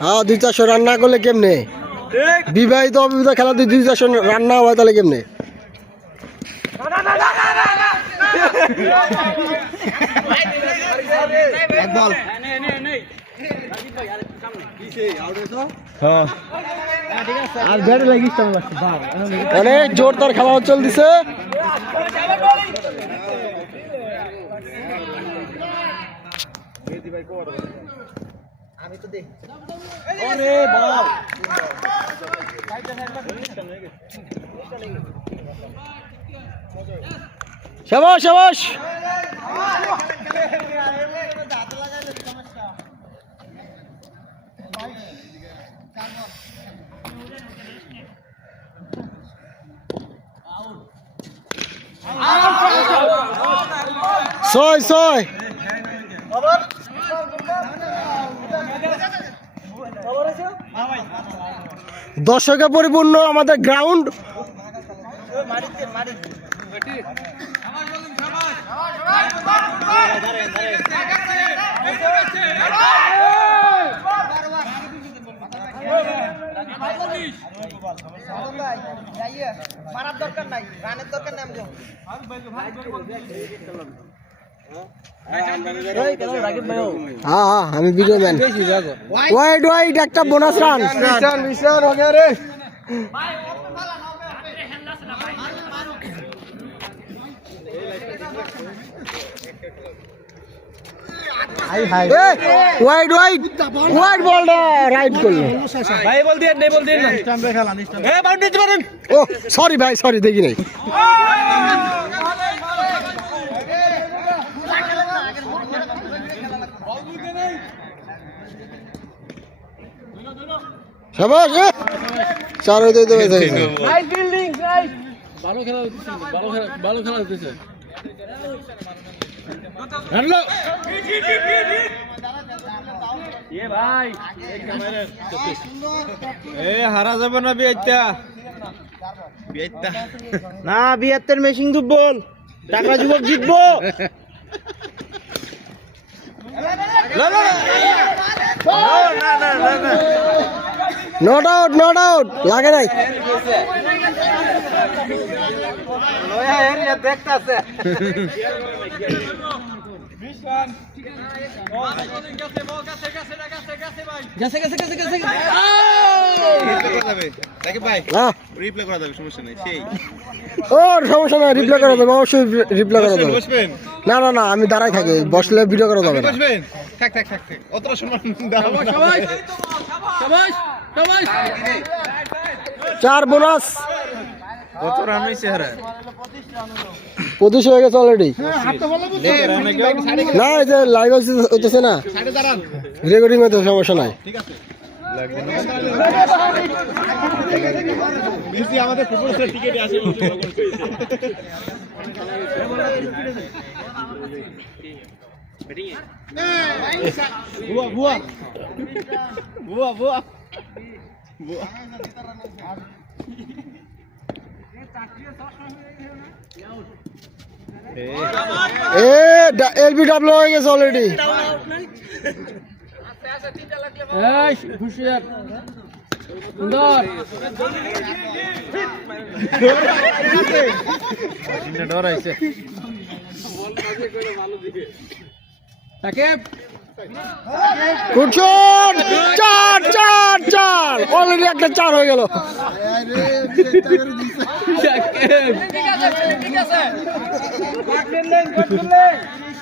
হ্যাঁ দুই চারশো রান্না করলে কেমনে? বিবাহিত অবিবাহিত খেলা দুই দুই চারশো রান্না হয় তাহলে কেমনে? আর ব্যাটে লাগিস তো অনেক জোরদার খেলা শাবাশ শাবাশ ছয় ছয়। দর্শকে পরিপূর্ণ আমাদের গ্রাউন্ড দরকার নাই হ্যাঁ হ্যাঁ আমি ম্যান ওয়াইড ওয়াইড একটা বোনাস রান মিশন মিশন হয়ে রে সরি ভাই সরি দেখি নাই। চার হইতে হইতে ভালো খেলা ভালো খেলা এ ভাই! এ হারা যাবে না বিয়েটা? বিয়াইতা না বিয়াত্তের মেশিং দুবল টাকা যুবক জিতবো। না নট আউট নট আউট লাগে নাই হ্যাঁ সমস্যা ওর সমস্যা নাই রিপ্লাই করা যাবে অবশ্যই রিপ্লাই করা যাবে। না না না আমি দাঁড়াই থাকি বসলে ভিডিও করা যাবে না। থাক থাক থাক থাক। অতটা সম্মান দাও না। সবাই সবাই সবাই। চার বোনাস। কত রান হারা পঁচিশ হয়ে গেছে অলরেডি না এই যে লাইভ হইতেছে না। রেকর্ডিং হইতে সমস্যা নাই। এ এলবি ডাবল হয়ে গেছে অলরেডি এই হুশিয়ার। সুন্দর। ডর আইছে। সাকিব। গুড চার চার চার! অলরেডি একটা চার হয়ে গেল।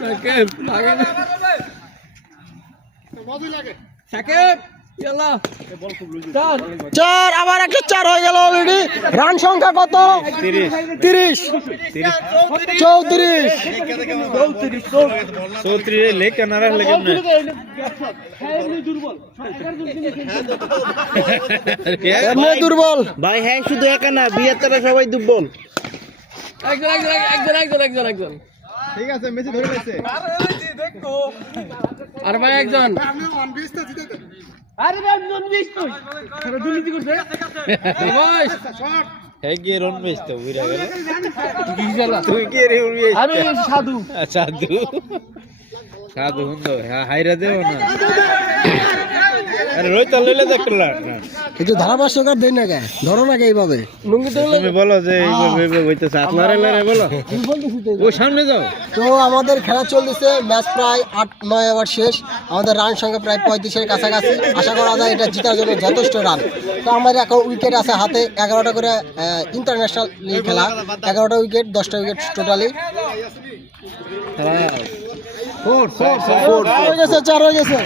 সাকিব। সাকিব। চার। আবার একটা চার হয়ে গেল অলরেডি রান সংখ্যা কত? তিরিশ। চৌত্রিশ। দুর্বল। ভাই হ্যাঁ শুধু একা না বিয়াত্তরা সবাই দুর্বল। একজন একজন একজন একজন একজন একজন। ঠিক আছে মেসি ধরে আর ভাই একজন। আরে ভাই নন বিশ তুই সেটা দুর্নীতি করছে ভাই হ্যাঁ গিয়ে রন বেচতে বুঝা গেল কি জ্বালা তুই কি রে উড়িয়ে আমি সাধু সাধু সাধু হুন্দ হাইরা দেও না আরে রইতা লইলে দেখতে না। কিছু ধারাভাষ্যকার দেই না কে? ধরো না কে এইভাবে। তুমি বলো যে এইভাবে এইভাবে হইতেছে। হাত লারে লারে বলো। ও সামনে যাও। তো আমাদের খেলা চলতেছে ম্যাচ প্রায় আট নয় ওভার শেষ। আমাদের রান সংখ্যা প্রায় পঁয়ত্রিশের কাছাকাছি। আশা করা যায় এটা জেতার জন্য যথেষ্ট রান। তো আমাদের এখন উইকেট আছে হাতে এগারোটা করে ইন্টারন্যাশনাল খেলা। এগারোটা উইকেট দশটা উইকেট টোটালি হয়ে। গেছে চার হয়ে গেছে।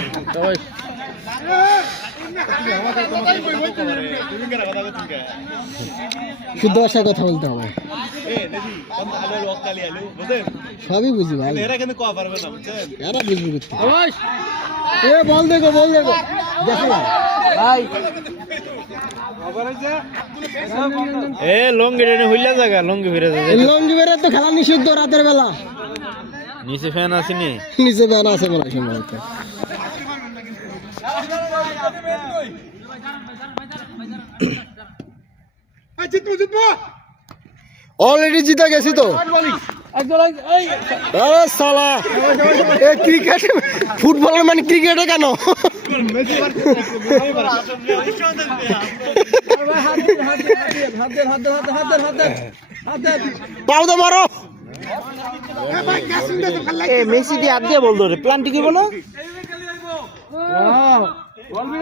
শুদ্ধ ভাষায় কথা বলতে হবে। সবই বুঝি ভাই। এরা কিন্তু কোয়া পারবে না বুঝছেন এরা বুঝবি করতে এ বল দেখো বল দেখো। দেখো ভাই। এ লঙ্গি রেনে হইলা জায়গা লঙ্গি ফিরে যাবে এই লঙ্গি বেড়ে তো খেলা নিষিদ্ধ রাতের বেলা। নিচে ফ্যান আসেনি নিচে ফ্যান আছে মনে হয় সম্ভবত অলরেডি জিতে গেছি তো। সালা ক্রিকেট ফুটবলের মানে ক্রিকেটে কেন? পাও তো মারো। এ মেসি দিয়ে হাত দিয়ে বলতো রে বলো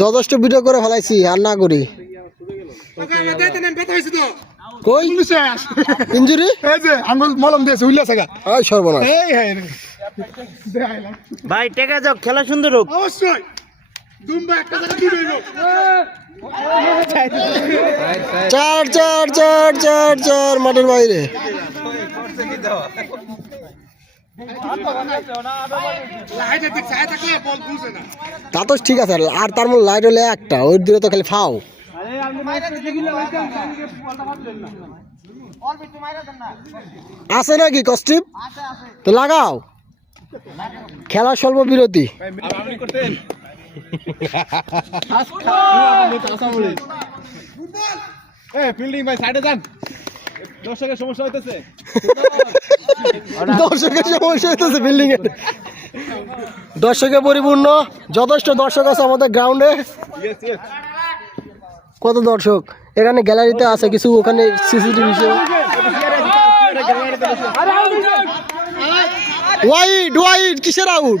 যথেষ্ট ভিডিও করে ফেলাইছি আর না করি। কই? ইঞ্জুরি? এই যে আঙ্গুল মলম দিয়েছে উল্লা সাগা। ওই সর্বনাশ। এই হ্যাঁ ভাই টেকা যাও খেলা সুন্দর হোক। অবশ্যই। দুম্বা একটা জায়গা চার চার চার চার চার মাঠের বাইরে। তা তো ঠিক আছে, আর তার মধ্যে লাইট হলে একটা, ওই দূরে তো খালি ফাও। আছে নাকি কস্টিপ তো লাগাও। খেলা স্বল্প বিরতি। ফিল্ডিং ভাই সাইডে যান দর্শকের সমস্যা হইতেছে। দর্শকের সমস্যা হইতেছে বিল্ডিং এর দর্শকে পরিপূর্ণ যথেষ্ট দর্শক আছে আমাদের গ্রাউন্ডে কত দর্শক এখানে গ্যালারিতে আছে কিছু ওখানে সিসিটিভি ওয়াইড ওয়াইড কিসের আউট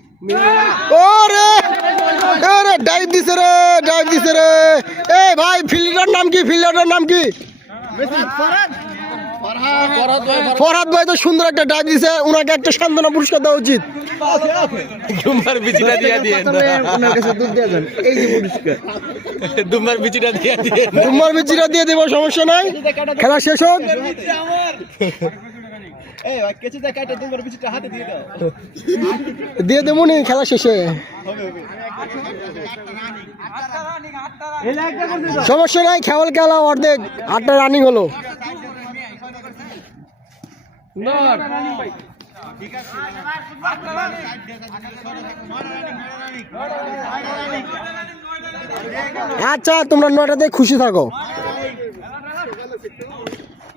ওরে ওরে ডাইভ দিছে রে ডাইভ দিছে রে। এ ভাই ফিল্ডার নাম কি ফিল্ডারের নাম কি? ফরহাদ ভাই তো সুন্দর একটা ডাইভ দিছে উনাকে একটা সান্ত্বনা পুরস্কার দেওয়া উচিত। দুম্বার বিচিটা দিয়া দিয়ে ওনার কাছে দুধ দিয়ে যান এই যে পুরস্কার। দুম্বার বিচিটা দিয়া দিয়ে তোমার বিচিরা দিয়ে দেবো সমস্যা নাই। খেলা শেষ হোক। দিয়ে দেবো নি, খেলা শেষে। সমস্যা নাই খেয়াল খেলা অর্ধেক। আটটা রানিং হলো। আচ্ছা তোমরা নয়টাতে খুশি থাকো।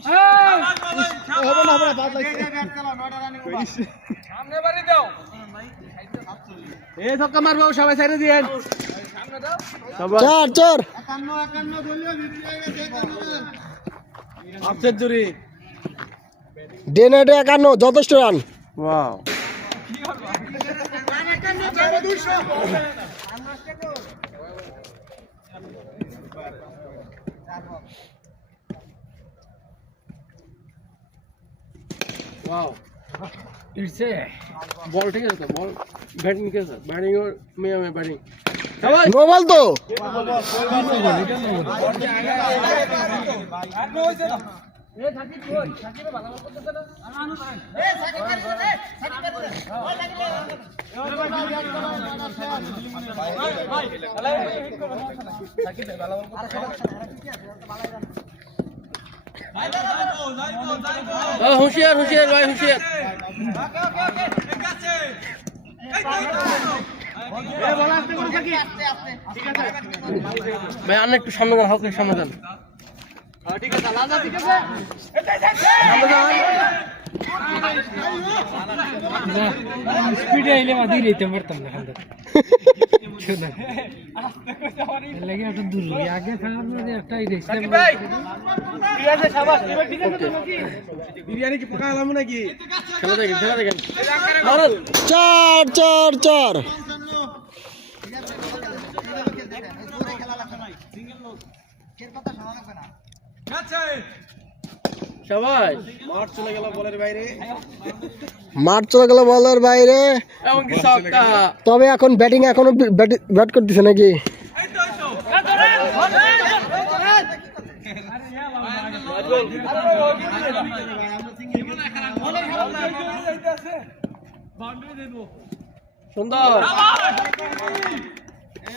হবে না হবে না বাদ লাগছে এই ছক্কা মারবো সবাই সাইডে দিয়েন চার চার! হাফ সেঞ্চুরি ডে একান্ন যথেষ্ট run. Wow. It's a ball ঠিক আছে তো বল ব্যাটিং ঠিক আছে ব্যাটিং ওর মেয়ে মেয়ে ব্যাটিং নো বল তো ও হুঁশিয়ার হুঁশিয়ার ভাই হুঁশিয়ার। ভাই আন একটু সামনে যান হালকা সামনে যান। স্পিডে আইলে মাদি রেতে পারতাম না খান্দা শোনা লাগে একটু দূর আগে খাওয়ার মধ্যে একটা বিরিয়ানি কি পাকা নাকি? খেলা দেখেন খেলা দেখেন। মারুন চার চার চার। সবাই। মাঠ চলে গেল বলের বাইরে। মাঠ চলে গেল বলের বাইরে। তবে এখন ব্যাটিং এখনও ব্যাট করতেছে নাকি? সুন্দর। এই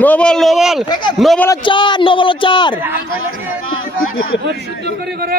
no ball no ball no ball চার। নো বল চার করে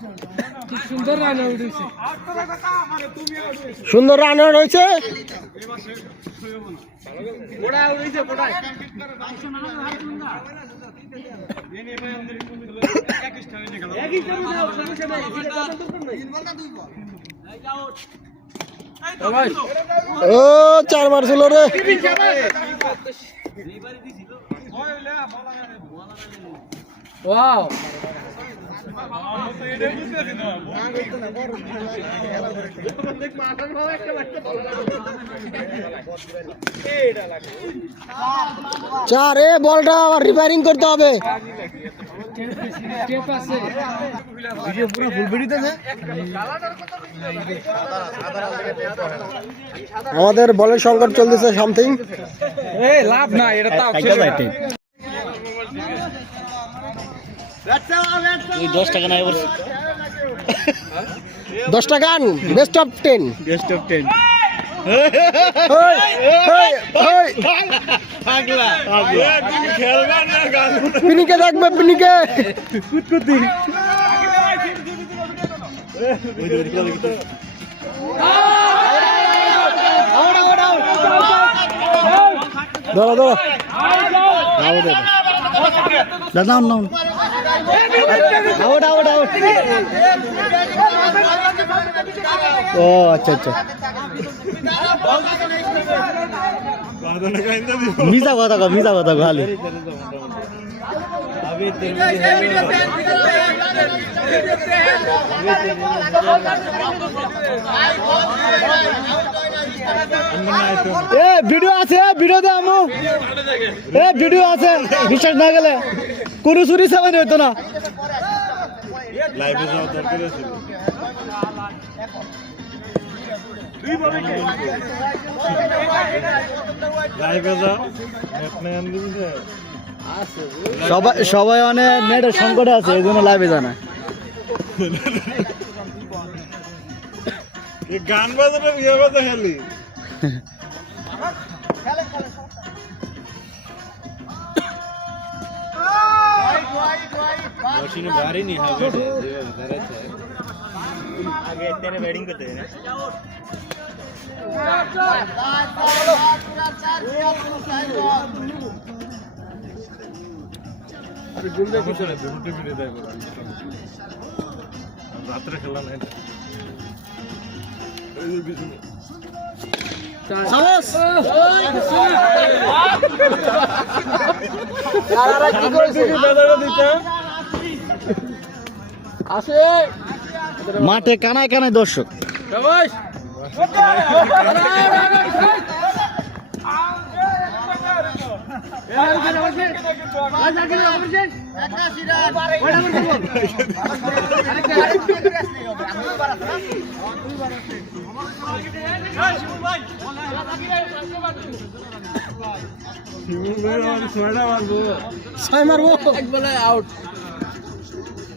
সুন্দর রান সুন্দর সবাই ও চার মারছিল রে। ওয়াও চার এ বলটা আবার রিপেয়ারিং করতে হবে। আমাদের বলের সংকট চলতেছে সামথিং লাভ না এটা তো দশ টাকান best of ten best of ten গান পিনিকে দেখবে পিনিকে। ধরো ধরো। দাদা নাম আউট আউট আউট। ও আচ্ছা আচ্ছা। মিজা কথা কো মিজা কথা খালি। এ, ভিডিও আছে ভিডিও দে আমু এ, ভিডিও আছে, বিশ্বাস না গেলে। কোনো চুরি চাবানি হইতো না। লাইভে যাওয়ার দরকার ছিল লাইভে যাও। আপনি আনবি সবাই সবাই অনেক নেটের সংকটে আছে এই জন্য লাইভে জানা গান বাজানো বিয়ে বাজা খালি। মশিনে ভারী নি হবে আগে এখানে ব্যাটিং করতে না রাত্রে খেলা নাই সাবাস আর আর কি করেছে মাঠে কানায় কানায় দর্শক। ছয় মারবো। এক বেলায় আউট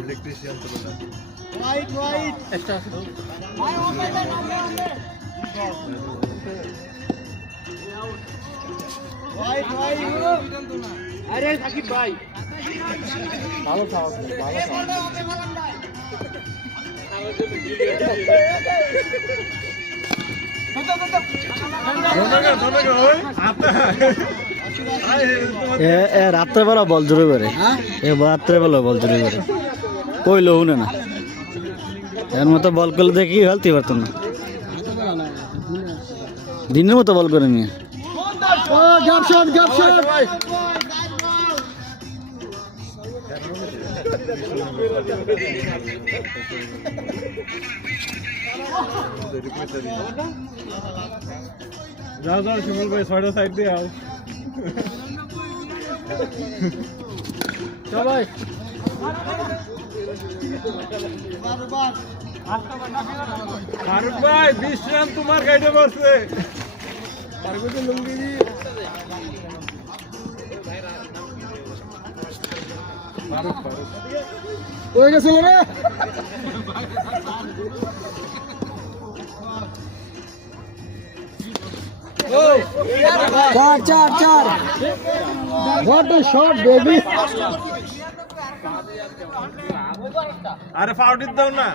দিয়ে আসিল না তুমি বের করলে তো লাগাই দিলে ইলেকট্রিশিয়ান তো না আরে সাকিব ভাই। রাত্রেবেলা বল জুড়ে করে। এ রাত্রেবেলা বল জুড়ে করে। কইলো শুনে না এর মতো বল করলে দেখি হেলতে পারতো না দিনের মতো বল করে নিয়ে ও গ্যাপ শট গ্যাপ শট যাও যাও শিমুল ভাই ছয়টা সাইড দিয়ে আও সবাই ফারুক ভাই, বিশ রান তোমার গাইডে বসছে। হয়ে গেছিল রে? চার চার চার। শট বেবি আরে ফাউটির দাও না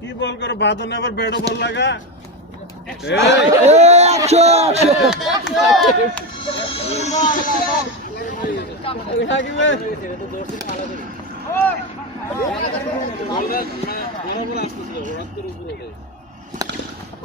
কি বল করো বাদনে আবার ব্যাটও বল লাগা একশো একশো এ, ছয়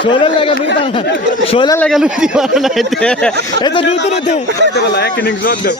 শৈলের লাগা শৈলের লেগে লুইতে পারো না এতে? এ তো লুইতে লুইতে